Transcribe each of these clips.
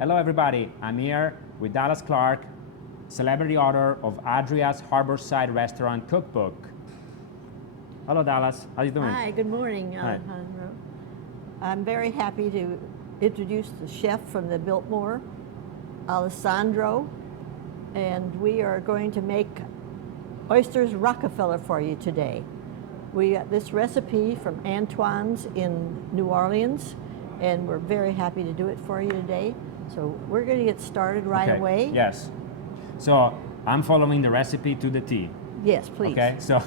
Hello everybody, I'm here with Dallas Clark, celebrity author of Andria's Harborside Restaurant Cookbook. Hello Dallas, how you doing? Hi, good morning, Alejandro. I'm very happy to introduce the chef from the Biltmore, Alessandro, and we are going to make oysters Rockefeller for you today. We got this recipe from Antoine's in New Orleans, and we're very happy to do it for you today. So we're going to get started right away. Yes. So I'm following the recipe to the T. Yes, please. Okay, so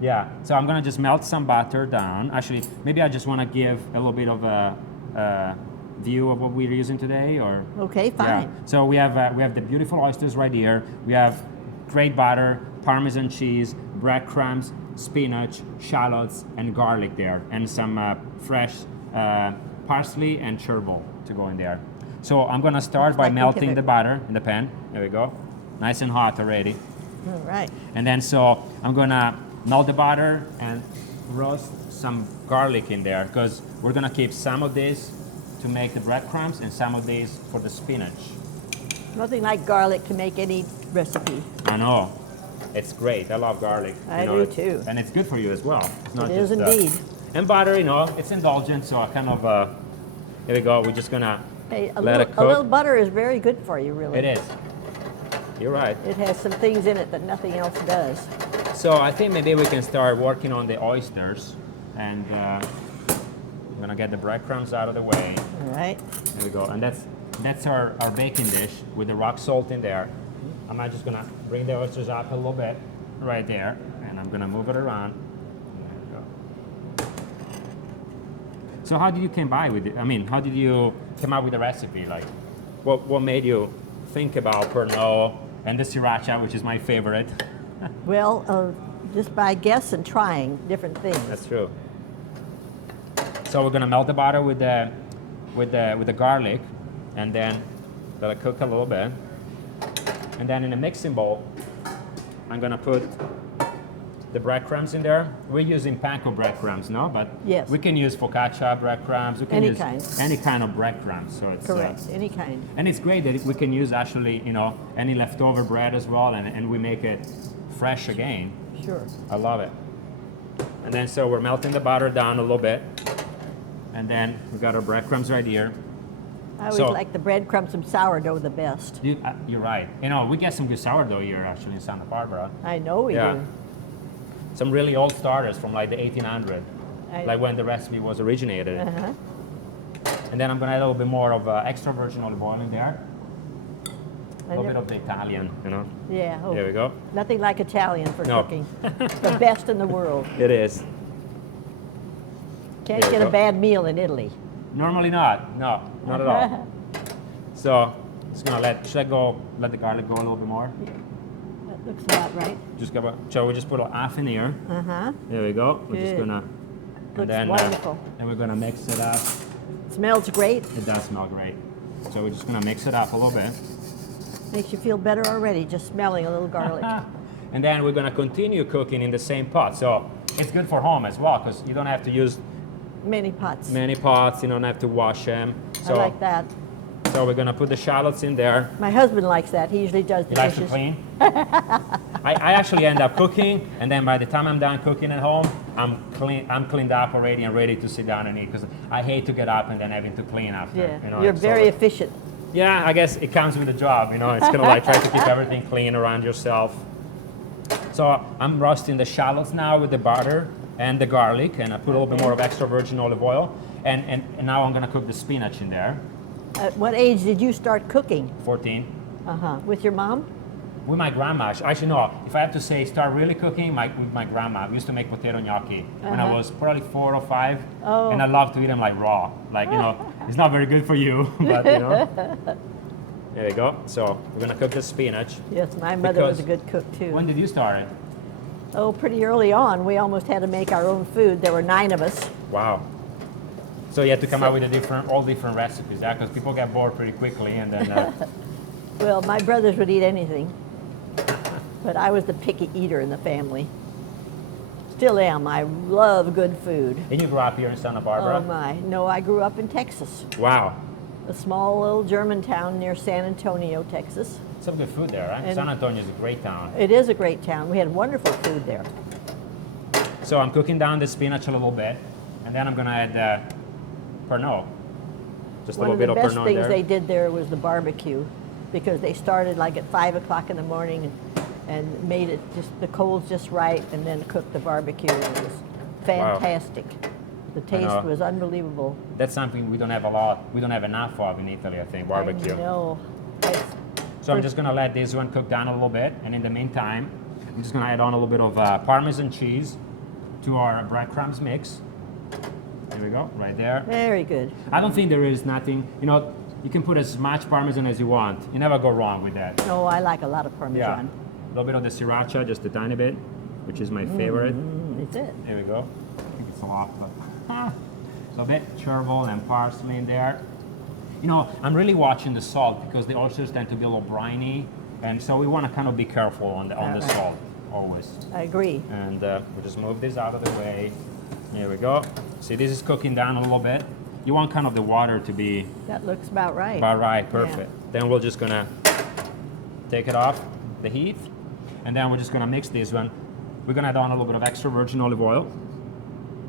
yeah, so I'm gonna just melt some butter down. Actually, maybe I just want to give a little bit of a view of what we're using today, or okay, fine. Yeah. So we have the beautiful oysters right here. We have great butter, Parmesan cheese, breadcrumbs, spinach, shallots, and garlic there, and some fresh parsley and chervil to go in there. So I'm gonna start by melting the butter in the pan. There we go, nice and hot already. All right. And then so I'm gonna melt the butter and roast some garlic in there, because we're gonna keep some of this to make the breadcrumbs and some of these for the spinach. Nothing like garlic to make any recipe. I know, it's great. I love garlic. I do too. And it's good for you as well. It's not it is just, indeed. And butter, you know, it's indulgent, so I kind of, here we go. We're just gonna let it cook. A little butter is very good for you, really. It is. You're right. It has some things in it that nothing else does. So I think maybe we can start working on the oysters, and I'm gonna get the breadcrumbs out of the way. All right. There we go, and that's our baking dish with the rock salt in there. I'm just gonna bring the oysters up a little bit, right there, and I'm gonna move it around. There we go. So how did you come by with it? I mean, how did you come up with the recipe? Like, what made you think about Pernod and the sriracha, which is my favorite? Well, just by guess and trying different things. That's true. So we're gonna melt the butter with the garlic, and then let it cook a little bit. And then in a mixing bowl, I'm gonna put the breadcrumbs in there. We're using panko breadcrumbs, no? But yes, we can use focaccia breadcrumbs. We can use kind. any kind of breadcrumbs. So it's correct. Any kind. And it's great that we can use actually, you know, any leftover bread as well, and we make it fresh again. Sure. I love it. And then so we're melting the butter down a little bit, and then we've got our breadcrumbs right here. I always like the breadcrumbs and sourdough the best. You're right. You know, we get some good sourdough here actually in Santa Barbara. I know we do. Some really old starters from like the 1800s, like when the recipe was originated. Uh-huh. And then I'm gonna add a little bit more of extra virgin olive oil in there. A little bit of the Italian, you know. Yeah. Oh, there we go. Nothing like Italian for cooking. The best in the world. It is. Can't get a bad meal in Italy. Normally not. No, not at all. So just gonna let the garlic go a little bit more. That looks about right. So we just put a half in here. Uh-huh. There we go. We're just gonna. Looks wonderful. And we're gonna mix it up. Smells great. It does smell great. So we're just gonna mix it up a little bit. Makes you feel better already, just smelling a little garlic. And then we're gonna continue cooking in the same pot. So it's good for home as well, because you don't have to use many pots. You don't have to wash them. So, I like that. So we're gonna put the shallots in there. My husband likes that. He usually does the dishes. He likes to clean. I actually end up cooking, and then by the time I'm done cooking at home, I'm cleaned up already and ready to sit down and eat, because I hate to get up and then having to clean after. Yeah, you know, you're very efficient. Yeah, I guess it comes with the job, you know. It's kind of like try to keep everything clean around yourself. So I'm roasting the shallots now with the butter and the garlic, and I put a little bit more of extra virgin olive oil. And now I'm gonna cook the spinach in there. At what age did you start cooking? 14. Uh-huh. With your mom? With my grandma. Actually, no. If I have to say start really cooking, with my grandma. We used to make potato gnocchi when I was probably 4 or 5. Oh. And I love to eat them like raw. Like, you know, it's not very good for you, but you know. There you go. So we're gonna cook the spinach. Yes, my mother was a good cook too. When did you start it? Oh, pretty early on. We almost had to make our own food. There were 9 of us. Wow. So you had to come up with all different recipes, yeah? Because people get bored pretty quickly, and then. Well, my brothers would eat anything, but I was the picky eater in the family. Still am. I love good food. And you grew up here in Santa Barbara? Oh my! No, I grew up in Texas. Wow. a small little German town near San Antonio, Texas. Some good food there, right? And San Antonio is a great town. It is a great town. We had wonderful food there. So I'm cooking down the spinach a little bit, and then I'm gonna add Pernod. Just a One little of bit the of best Pernod things there. they did there was the barbecue, because they started like at 5 o'clock in the morning and made it just, the coals just right, and then cooked the barbecue. It was fantastic. The taste was unbelievable. That's something we don't have a lot. We don't have enough of in Italy, I think, barbecue. I know. So I'm just gonna let this one cook down a little bit, and in the meantime, I'm just gonna add on a little bit of Parmesan cheese to our breadcrumbs mix. There we go, right there. Very good. I don't think there is nothing, you know, you can put as much Parmesan as you want. You never go wrong with that. No, I like a lot of Yeah. Parmesan. A little bit of the sriracha, just a tiny bit, which is my favorite. It's it. There we go. I think it's a lot, but so a bit chervil and parsley in there. You know, I'm really watching the salt because the oysters tend to be a little briny, and so we want to kind of be careful on the Right. salt always. I agree. And we'll just move this out of the way. Here we go. See, this is cooking down a little bit. You want kind of the water to be That looks about right. about right, perfect. Then we're just gonna take it off the heat, and then we're just gonna mix this one. We're gonna add on a little bit of extra virgin olive oil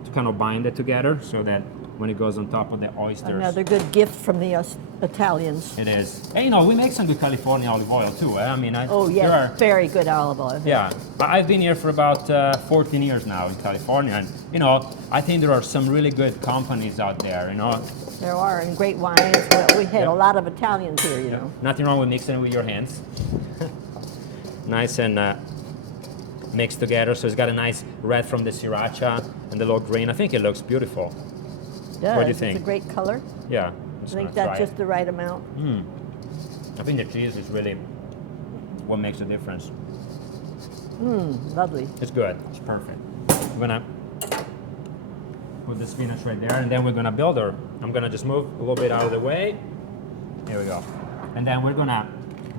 to kind of bind it together so that when it goes on top of the oysters. Another good gift from the Italians. It is. And you know, we make some good California olive oil too. I mean, Oh, there yes, are- very good olive oil. yeah, I've been here for about 14 years now in California, and you know, I think there are some really good companies out there. You know, There are, and great wines. Well, we had Yep. a lot of Italians here, you know. nothing wrong with mixing it with your hands. Nice and mixed together, so it's got a nice red from the sriracha and the little green. I think it looks beautiful. Does. What do you think? It's a great color. Yeah, I'm I just think gonna that's try just the right amount. it. I think the cheese is really what makes the difference. Lovely. It's good. It's perfect. We're gonna put the spinach right there, and then we're gonna build her. I'm gonna just move a little bit out of the way. Here we go. And then we're gonna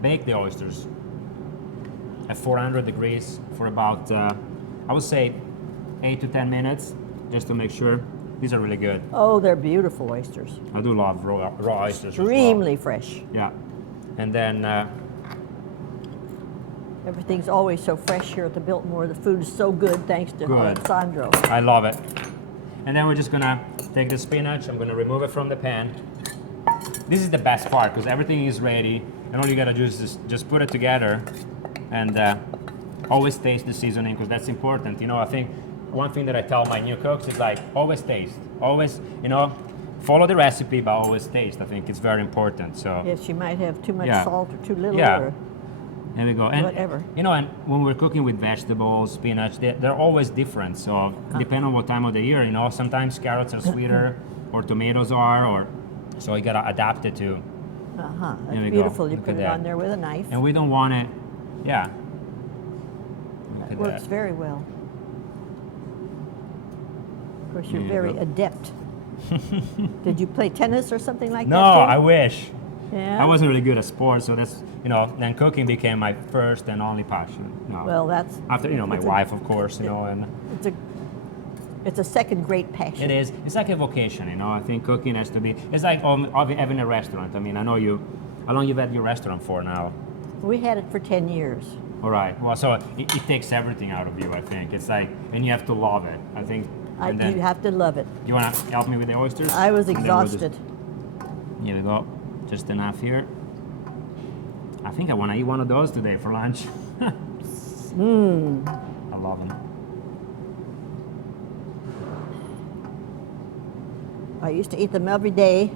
bake the oysters at 400 degrees for about, I would say, 8 to 10 minutes, just to make sure. These are really good. Oh, they're beautiful oysters. I do love raw oysters as well. Extremely fresh. Yeah. And then, Everything's always so fresh here at the Biltmore. The food is so good, thanks to Good. Alessandro. I love it. And then we're just gonna take the spinach, I'm gonna remove it from the pan. This is the best part because everything is ready, and all you gotta do is just put it together, and always taste the seasoning because that's important. You know, I think one thing that I tell my new cooks is like, always taste. Always, you know, follow the recipe, but always taste. I think it's very important, so. Yes, you might have too much Yeah. salt or too little. Yeah. Or, There we go. And Whatever. you know, and when we're cooking with vegetables, spinach, they're always different. So depending on what time of the year, you know, sometimes carrots are sweeter, or tomatoes are, or so you gotta adapt it to. uh-huh. There we That's go. beautiful. You Look put at it that. on there with a knife. And we don't want it, yeah. Look It at works that. very well. Of course, you're There you very go. adept. Did you play tennis or something like No, that? I wish. Yeah. I wasn't really good at sports, so that's, you know, then cooking became my first and only passion. No. Well, that's After, you know, my it's wife, of course, you know, and it's a second great passion. it is. It's like a vocation, you know. I think cooking has to be. It's like having a restaurant. I mean, I know you. How long you've had your restaurant for now? We had it for 10 years. All right. Well, so it takes everything out of you. I think it's like, and you have to love it. I think. And then, You have to love it. you want to help me with the oysters? I was And then we'll just- exhausted. Here we go. Just enough here. I think I want to eat one of those today for lunch. I love them. I used to eat them every day,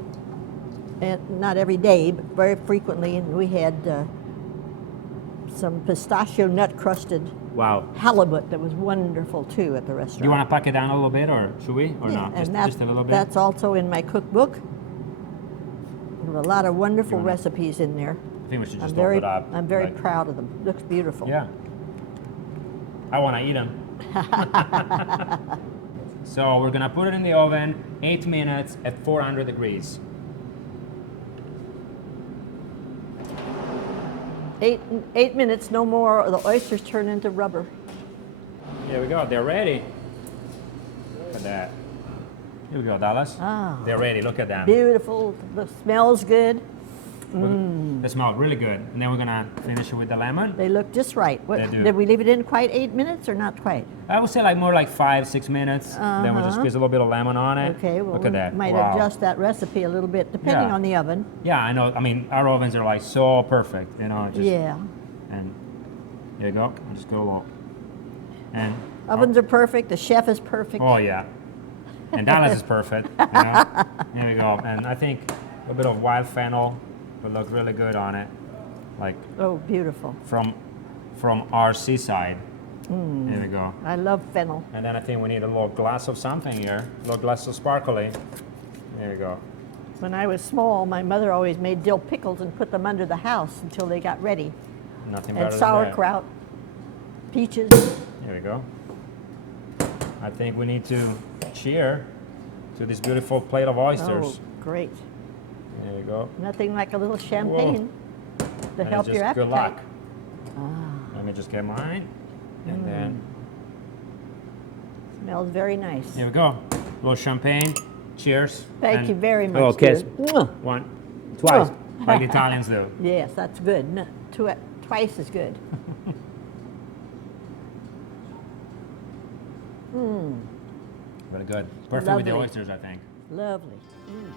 and not every day, but very frequently. And we had some pistachio nut crusted Wow. halibut that was wonderful too at the restaurant. Do you want to pack it down a little bit, or should we, or Yeah, not? and Just a little bit. that's also in my cookbook. There are a lot of wonderful You wanna- recipes in there. I think we should I'm just very, open it up. I'm very like- proud of them. Looks beautiful. Yeah. I want to eat them. So we're gonna put it in the oven, 8 minutes at 400 degrees. 8 minutes, no more, or the oysters turn into rubber. Here we go, they're ready. Look at that. Here we go, Dallas. Ah. They're ready. Look at them. Beautiful. The smells good. They smell really good. And then we're gonna finish it with the lemon. They look just right. What, They do. did we leave it in quite 8 minutes or not quite? I would say like more like 5-6 minutes. Then we'll just squeeze a little bit of lemon on it. Okay, well, Look we at that. might Wow. adjust that recipe a little bit depending Yeah. on the oven. Yeah, I know. I mean, our ovens are like so perfect, you know. Just, Yeah. And here you go. I'll just go low. And Ovens are perfect. The chef is perfect. oh yeah, and Dallas is perfect. You know? Here we go. And I think a bit of wild fennel would look really good on it, like Oh, beautiful. from our seaside. Here we go. I love fennel. And then I think we need a little glass of something here, a little glass of sparkling. There you go. When I was small, my mother always made dill pickles and put them under the house until they got ready. Nothing better And than sauerkraut, peaches. that. Here we go. I think we need to cheer to this beautiful plate of oysters. Oh, great. There you go. Nothing like a little champagne to And help it's your just appetite. good luck. Ah, Let me just get mine. And then, smells very nice. here we go. A little champagne. Cheers. Thank And you very a much. little kiss. dear. Mwah. One, twice, Mwah. like the Italians do. Yes, that's good. No, twice as good. Really good. Perfect with the Lovely. oysters, I think. Lovely. Mm.